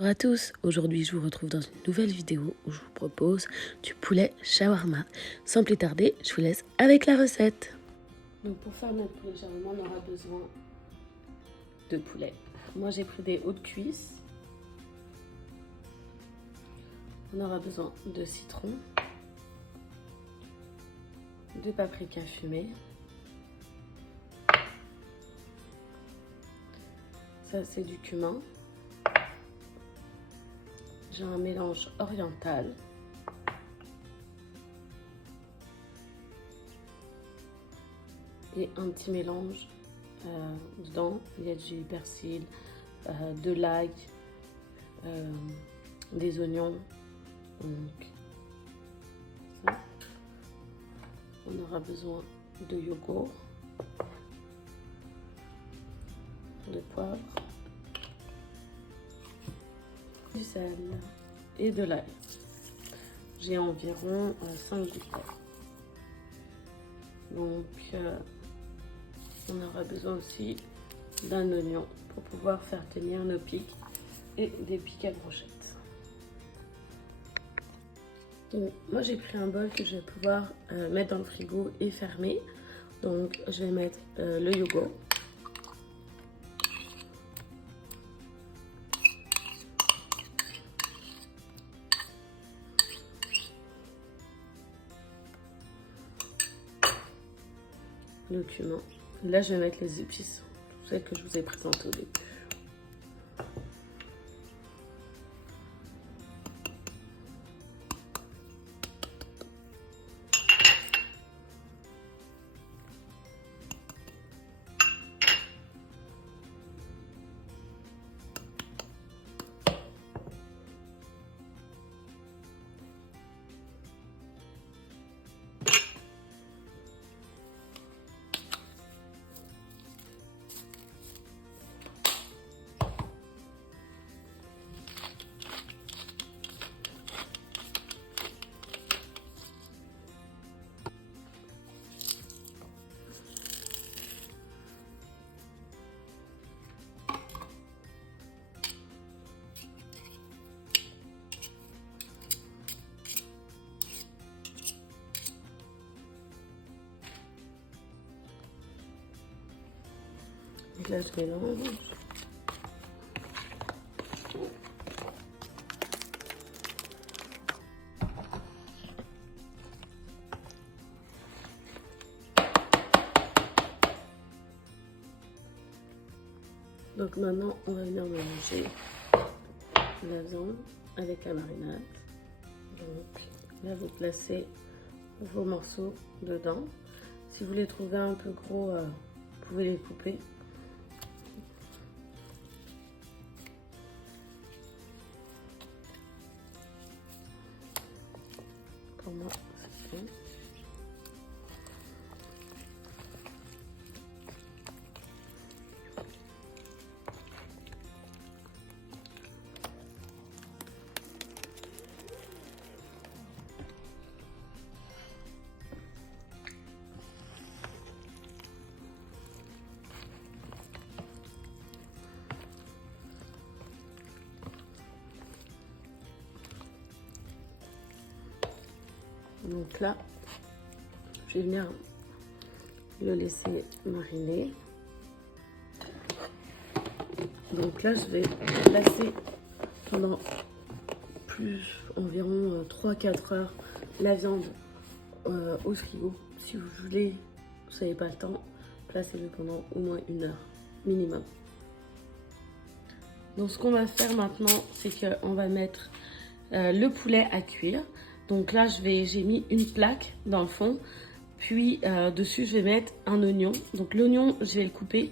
Bonjour à tous, aujourd'hui je vous retrouve dans une nouvelle vidéo où je vous propose du poulet shawarma. Sans plus tarder, je vous laisse avec la recette. Donc pour faire notre poulet shawarma, on aura besoin de poulet. Moi j'ai pris des hautes cuisses. On aura besoin de citron, de paprika fumé. Ça c'est du cumin. J'ai un mélange oriental. Et un petit mélange dedans. Il y a du persil, de l'ail, des oignons. Donc, ça. On aura besoin de yogourt, de poivre, du sel et de l'ail. J'ai environ 5 gouttes d'ail. Donc, on aura besoin aussi d'un oignon pour pouvoir faire tenir nos pics et des pics à brochettes. Donc, moi j'ai pris un bol que je vais pouvoir mettre dans le frigo et fermer. Donc je vais mettre le yogourt. Le cumin. Là je vais mettre les épices, celles que je vous ai présentées au début. Donc là je mélange. Donc maintenant on va venir mélanger la viande avec la marinade. Donc là vous placez vos morceaux dedans. Si vous les trouvez un peu gros, vous pouvez les couper. Pour moi, c'est bon. Donc là, je vais venir le laisser mariner. Donc là, je vais placer pendant environ 3-4 heures la viande au frigo. Si vous voulez, vous n'avez pas le temps, placez-le pendant au moins 1 heure minimum. Donc ce qu'on va faire maintenant, c'est qu'on va mettre le poulet à cuire. Donc là, j'ai mis une plaque dans le fond. Puis dessus, je vais mettre un oignon. Donc l'oignon, je vais le couper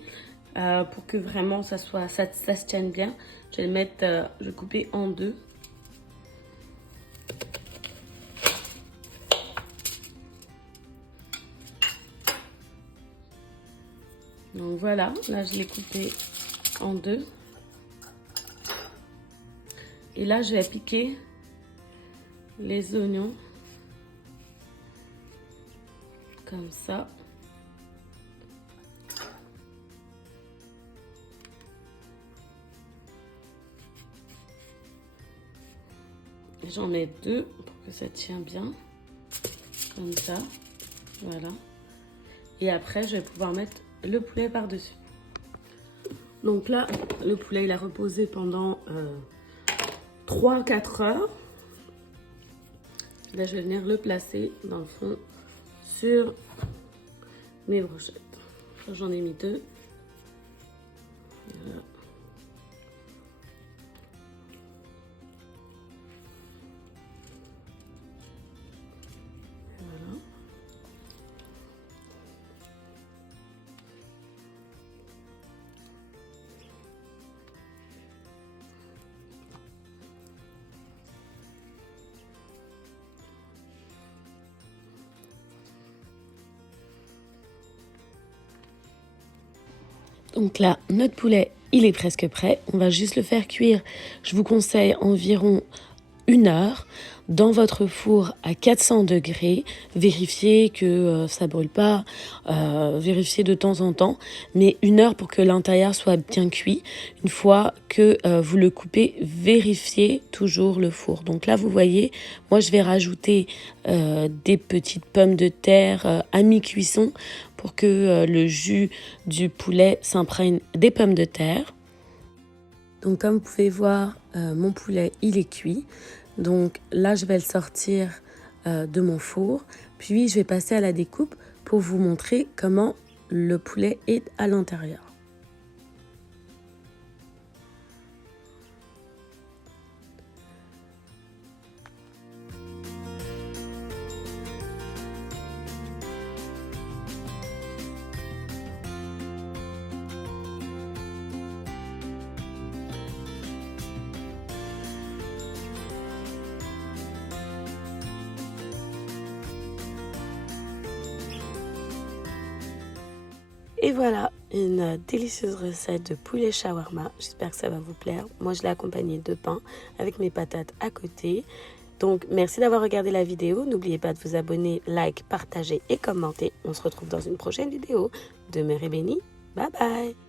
pour que vraiment ça se tienne bien. Je vais le mettre, je vais couper en 2. Donc voilà, là je l'ai coupé en 2. Et là, je vais piquer les oignons comme ça. J'en mets 2 pour que ça tient bien. Comme ça. Voilà. Et après, je vais pouvoir mettre le poulet par-dessus. Donc là, le poulet, il a reposé pendant 3-4 heures. Là, je vais venir le placer dans le fond sur mes brochettes. J'en ai mis 2. Voilà. Voilà. Donc là, notre poulet, il est presque prêt. On va juste le faire cuire. Je vous conseille environ 1 heure dans votre four à 400 degrés. Vérifiez que ça ne brûle pas. Vérifiez de temps en temps. Mais 1 heure pour que l'intérieur soit bien cuit. Une fois que vous le coupez, vérifiez toujours le four. Donc là, vous voyez, moi, je vais rajouter des petites pommes de terre à mi-cuisson pour que le jus du poulet s'imprègne des pommes de terre. Donc comme vous pouvez voir, mon poulet, il est cuit. Donc là, je vais le sortir de mon four. Puis, je vais passer à la découpe pour vous montrer comment le poulet est à l'intérieur. Et voilà, une délicieuse recette de poulet shawarma. J'espère que ça va vous plaire. Moi, je l'ai accompagné de pain avec mes patates à côté. Donc, merci d'avoir regardé la vidéo. N'oubliez pas de vous abonner, like, partager et commenter. On se retrouve dans une prochaine vidéo. Demeurez bénis. Bye bye.